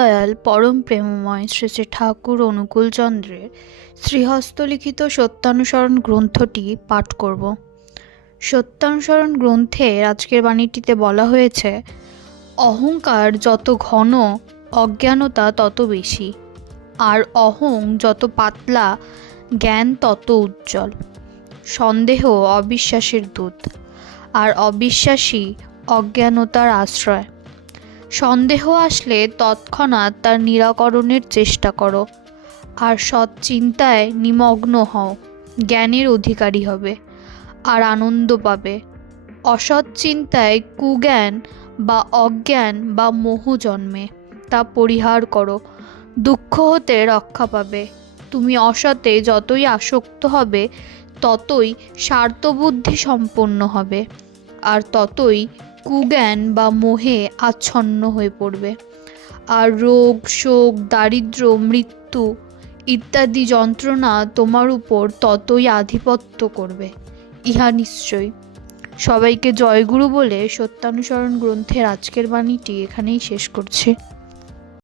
দয়াল পরম প্রেমময় শ্রী শ্রী ঠাকুর অনুকূলচন্দ্রের শ্রীহস্তলিখিত সত্যানুসরণ গ্রন্থটি পাঠ করব। সত্যানুসরণ গ্রন্থের আজকের বাণীটিতে বলা হয়েছে, অহংকার যত ঘন, অজ্ঞানতা তত বেশি, আর অহং যত পাতলা, জ্ঞান তত উজ্জ্বল। সন্দেহ অবিশ্বাসের দূত, আর অবিশ্বাসী অজ্ঞানতার আশ্রয়। সন্দেহ আসলে তৎক্ষণাৎ তার নিরাকরণের চেষ্টা করো, আর সৎ চিন্তায় নিমগ্ন হও। জ্ঞানের অধিকারী হবে আর আনন্দ পাবে। অসৎ চিন্তায় কুজ্ঞান বা অজ্ঞান বা মোহ জন্মে, তা পরিহার করো। দুঃখ হতে রক্ষা পাবে। তুমি অসতে যতই আসক্ত হবে, ততই স্বার্থবুদ্ধি সম্পন্ন হবে, আর ততই কুজ্ঞান বা মোহে আচ্ছন্ন হয়ে পড়বে। আর রোগ, শোক, দারিদ্র্য, মৃত্যু ইত্যাদি যন্ত্রণা তোমার উপর ততই আধিপত্য করবে, ইহা নিশ্চয়। সবাইকে জয়গুরু বলে সত্যানুসরণ গ্রন্থের আজকের বাণীটি এখানেই শেষ করছি।